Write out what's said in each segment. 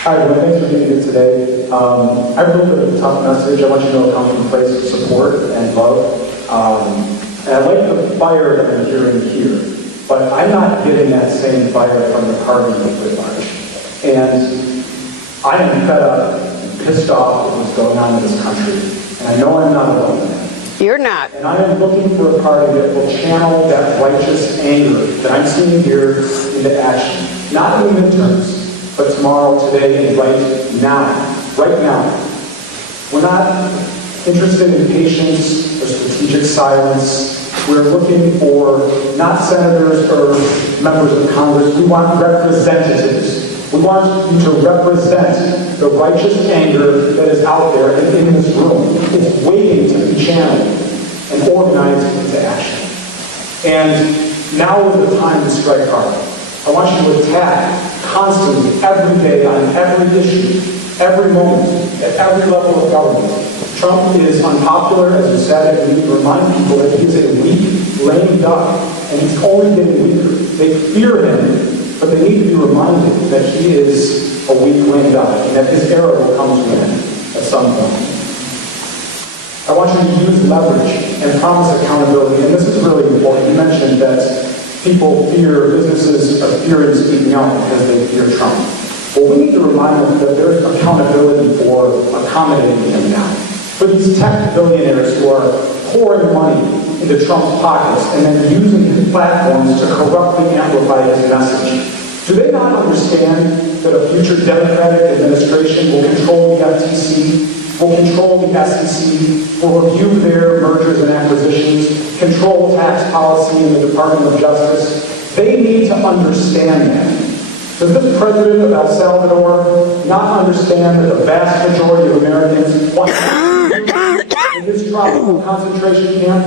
Hi, everyone. Thanks for being here today. I wrote a tough message. I want you to know it comes from a place of support and love. And I like the fire that I'm hearing here, but I'm not getting that same fire from the Harvey Liquid March. And I am fed up, pissed off with what's going on in this country. And I know I'm not alone in that. You're not. And I am looking for a party that will channel that righteous anger that I'm seeing here into action. Not in the midterms, but tomorrow, today, and right now. Right now. We're not interested in patience or strategic silence. We're looking for not senators or members of Congress. We want representatives. We want you to represent the righteous anger that is out there and in this room. It's waiting to be channeled and organized into action. And now is the time to strike hard. I want you to attack constantly, every day, on every issue, every moment, at every level of government. Trump is unpopular, as you said, and we need to remind people that he is a weak, lame duck, and he's only getting weaker. They fear him, but they need to be reminded that he is a weak, lame duck, and that his era will come to an end at some point. I want you to use leverage and promise accountability, and this is really important. You mentioned that people fear, businesses are fearing speaking out because they fear Trump. Well, we need to remind them that there's accountability for accommodating him now. For these tech billionaires who are pouring money into Trump's pockets and then using his platforms to corruptly amplify his message. Do they not understand that a future Democratic administration will control the FTC, will control the SEC, will review their mergers and acquisitions, control tax policy in the Department of Justice? They need to understand that. Does this president of El Salvador not understand that the vast majority of Americans want in this tropical concentration camp,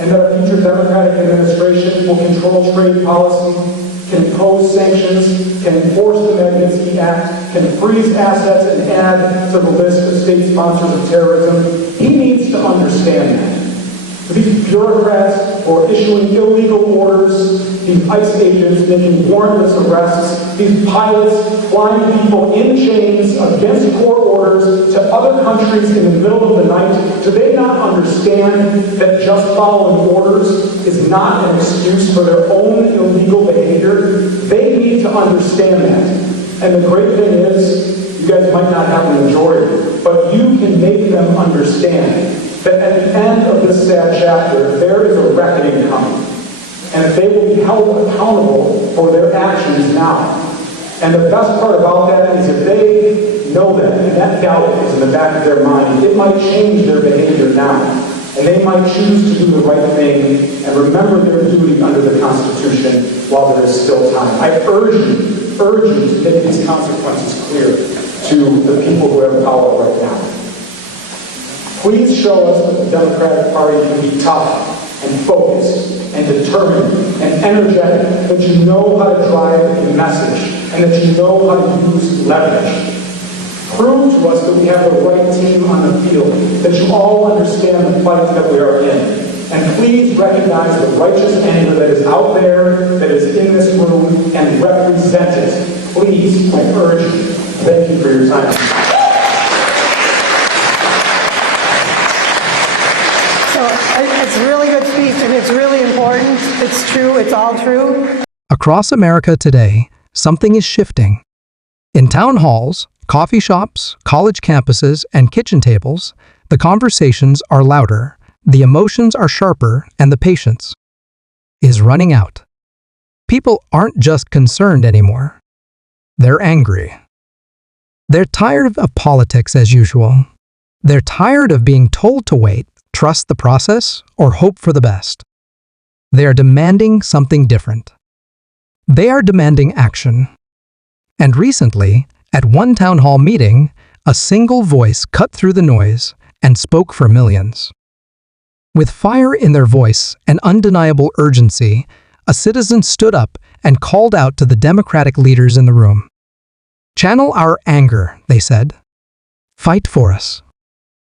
and that a future Democratic administration will control trade policy, can impose sanctions, can enforce the Magnitsky Act, can freeze assets and add to the list of state sponsors of terrorism? He needs to understand that. These bureaucrats who are issuing illegal orders, these ICE agents making warrantless arrests, these pilots flying people in chains against court orders to other countries in the middle of the night, do they not understand that just following orders is not an excuse for their own illegal behavior? They need to understand that. And the great thing is, you guys might not have a majority, but you can make them understand that at the end of this sad chapter, there is a reckoning coming. And that they will be held accountable for their actions now. And the best part about that is if they know that, and that doubt is in the back of their mind, it might change their behavior now. And they might choose to do the right thing and remember their duty under the Constitution while there is still time. I urge you to make these consequences clear to the people who have power right now. Please show us that the Democratic Party can be tough and focused and determined and energetic, that you know how to drive a message and that you know how to use leverage. Prove to us that we have the right team on the field, that you all understand the fight that we are in. And please recognize the righteous anger that is out there, that is in this room, and represent it. Please, I urge you. Thank you for your time. It's a really good speech, and it's really important. It's true. It's all true. Across America today, something is shifting. In town halls, coffee shops, college campuses, and kitchen tables, the conversations are louder, the emotions are sharper, and the patience is running out. People aren't just concerned anymore. They're angry. They're tired of politics as usual. They're tired of being told to wait, trust the process, or hope for the best. They are demanding something different. They are demanding action. And recently, at one town hall meeting, a single voice cut through the noise and spoke for millions. With fire in their voice and undeniable urgency, a citizen stood up and called out to the Democratic leaders in the room. "Channel our anger," they said. "Fight for us.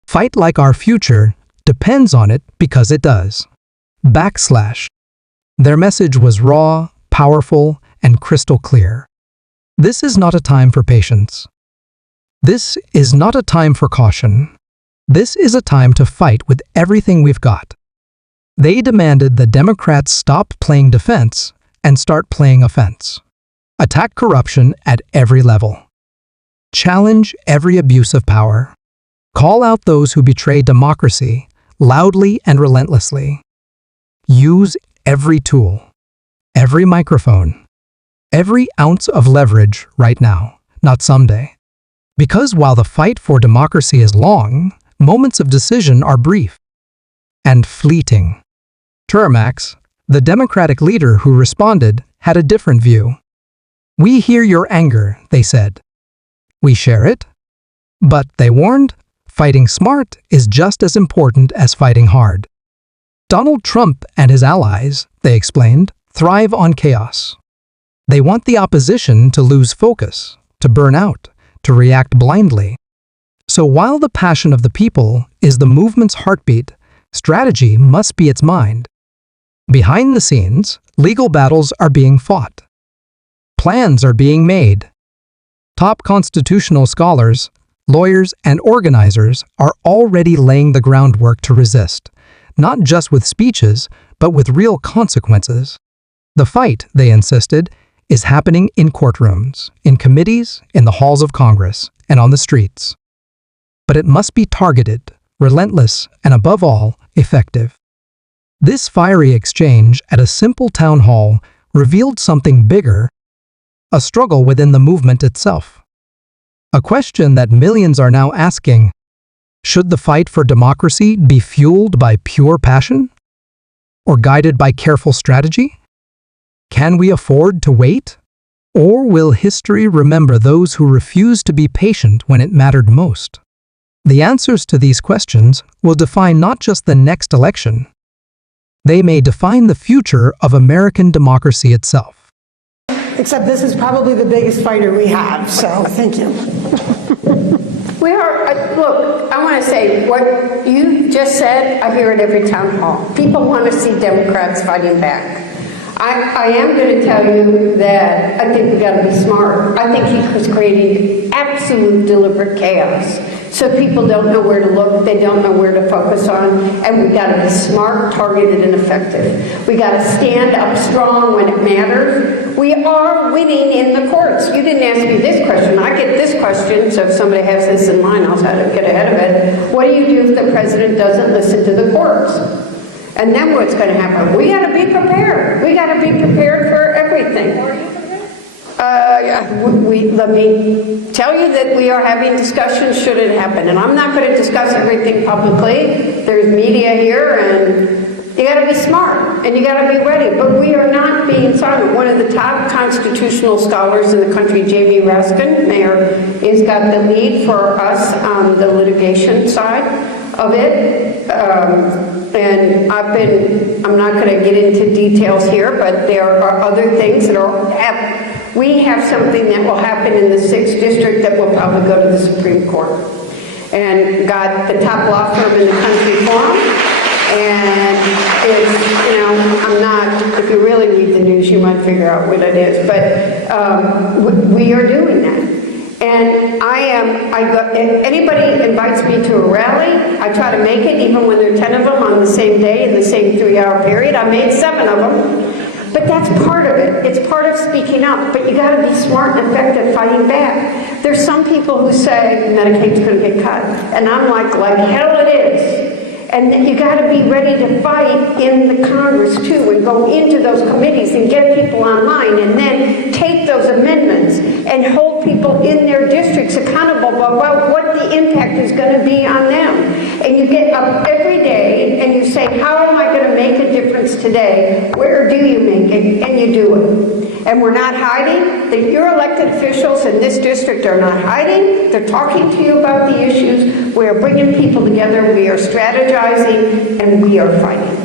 Fight like our future depends on it because it does." Their message was raw, powerful, and crystal clear. This is not a time for patience. This is not a time for caution. This is a time to fight with everything we've got. They demanded the Democrats stop playing defense and start playing offense. Attack corruption at every level. Challenge every abuse of power. Call out those who betray democracy loudly and relentlessly. Use every tool, every microphone, every ounce of leverage right now, not someday. Because while the fight for democracy is long, moments of decision are brief and fleeting. Turmax, the Democratic leader who responded, had a different view. "We hear your anger," they said. "We share it." But, they warned, fighting smart is just as important as fighting hard. Donald Trump and his allies, they explained, thrive on chaos. They want the opposition to lose focus, to burn out, to react blindly. So while the passion of the people is the movement's heartbeat, strategy must be its mind. Behind the scenes, legal battles are being fought. Plans are being made. Top constitutional scholars, lawyers, and organizers are already laying the groundwork to resist, not just with speeches, but with real consequences. The fight, they insisted, is happening in courtrooms, in committees, in the halls of Congress, and on the streets. But it must be targeted, relentless, and above all, effective. This fiery exchange at a simple town hall revealed something bigger, a struggle within the movement itself. A question that millions are now asking: should the fight for democracy be fueled by pure passion? Or guided by careful strategy? Can we afford to wait? Or will history remember those who refused to be patient when it mattered most? The answers to these questions will define not just the next election. They may define the future of American democracy itself. Except this is probably the biggest fighter we have, so thank you. We are, look, I want to say, what you just said, I hear it every town hall. People want to see Democrats fighting back. I am going to tell you that I think we got to be smart. I think he was creating absolute deliberate chaos. So people don't know where to look, they don't know where to focus on, and we got to be smart, targeted, and effective. We got to stand up strong when it matters. We are winning in the courts. You didn't ask me this question. I get this question, so if somebody has this in mind, I'll try to get ahead of it. What do you do if the president doesn't listen to the courts? And then what's going to happen? We got to be prepared. We got to be prepared for everything. Let me tell you that we are having discussions should it happen. And I'm not going to discuss everything publicly. There's media here, and you got to be smart, and you got to be ready. But we are not being silent. One of the top constitutional scholars in the country, Jamie Raskin, Mayor, has got the lead for us on the litigation side of it. And I'm not going to get into details here, but there are other things that we have something that will happen in the 6th District that will probably go to the Supreme Court. And got the top law firm in the country for them. And it's, I'm not, if you really read the news, you might figure out what it is. But we are doing that. And anybody invites me to a rally, I try to make it, even when there are 10 of them on the same day in the same 3-hour period. I made 7 of them. But that's part of it. It's part of speaking up. But you got to be smart and effective fighting back. There's some people who say Medicaid's going to get cut. And I'm like hell it is. And then you got to be ready to fight in the Congress too, and go into those committees and get people online, and then take those amendments and hold people in their districts accountable about what the impact is going to be on them. And you get up every day and you say, how am I going to make a difference today? Where do you make it? And you do it. And we're not hiding. Your elected officials in this district are not hiding. They're talking to you about the issues. We are bringing people together. We are strategizing, and we are fighting.